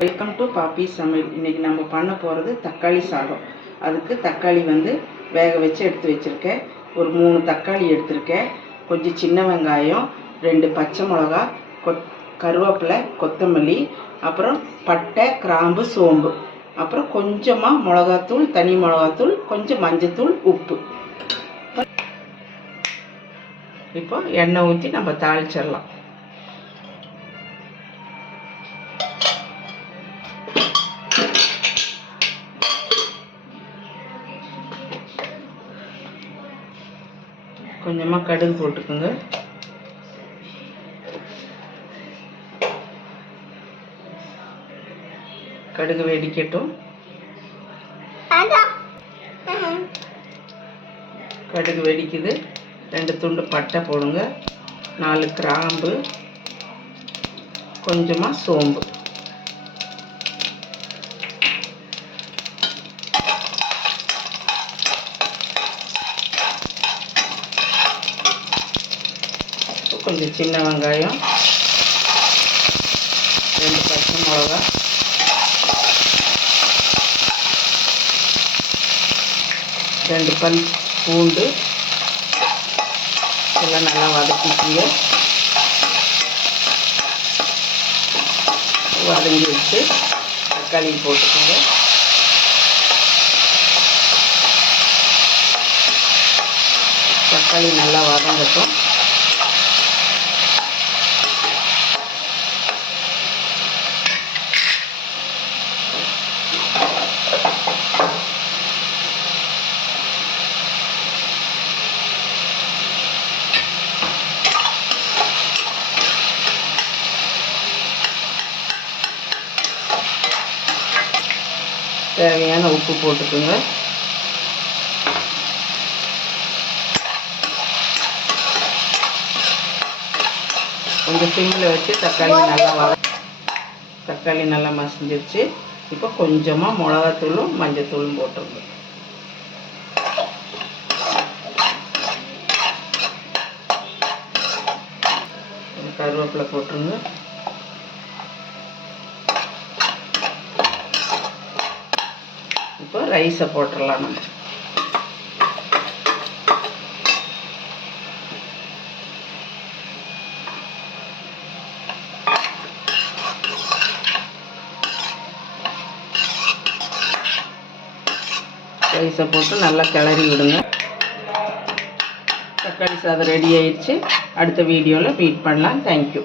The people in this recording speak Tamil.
வெல்கம் டு பாப்பி சமையல் இன்றைக்கி நம்ம பண்ண போகிறது தக்காளி சாதம். அதுக்கு தக்காளி வந்து வேக வச்சு எடுத்து வச்சுருக்கேன். ஒரு மூணு தக்காளி எடுத்திருக்கேன். கொஞ்சம் சின்ன வெங்காயம் ரெண்டு பச்சை மிளகா கொத் கருவேப்பிலை கொத்தமல்லி அப்புறம் பட்டை கிராம்பு சோம்பு. அப்புறம் கொஞ்சமாக மிளகாத்தூள் தனி மிளகாத்தூள் கொஞ்சம் மஞ்சத்தூள் உப்பு. இப்போ எண்ணெய் ஊற்றி நம்ம தாளிச்சிடலாம். கொஞ்சமாக கடுகு போட்டுக்கோங்க. கடுகு வெடிக்கட்டும். கடுகு வெடிக்குது. ரெண்டு துண்டு பட்டை போடுங்க. நாலு கிராம்பு. கொஞ்சமாக சோம்பு. கொஞ்சம் சின்ன வெங்காயம் ரெண்டு பச்சை மிளகா. ரெண்டு பல் பூண்டு. எல்லாம் நல்லா வதக்கிக்கிங்க. வதங்கி வச்சு தக்காளி போட்டுக்கோங்க. தக்காளி நல்லா வதங்கட்டும். தேவையான உப்பு போட்டுக்கோங்க. கொஞ்சம் சிம்மில் வச்சு தக்காளி நல்லா வர தக்காளி நல்லா மசிஞ்சிருச்சு. இப்போ கொஞ்சமாக மிளகாத்தூளும் மஞ்சத்தூளும் போட்டுருங்க கருவேப்பிலை போட்டுருங்க இப்போ ரைஸை போட்டுடலாம் நம்ம ரைஸை போட்டு நல்லா கிளறி விடுங்க. தக்காளி சாதம் ரெடி ஆயிடுச்சு. அடுத்த வீடியோவில் மீட் பண்ணலாம். தேங்க்யூ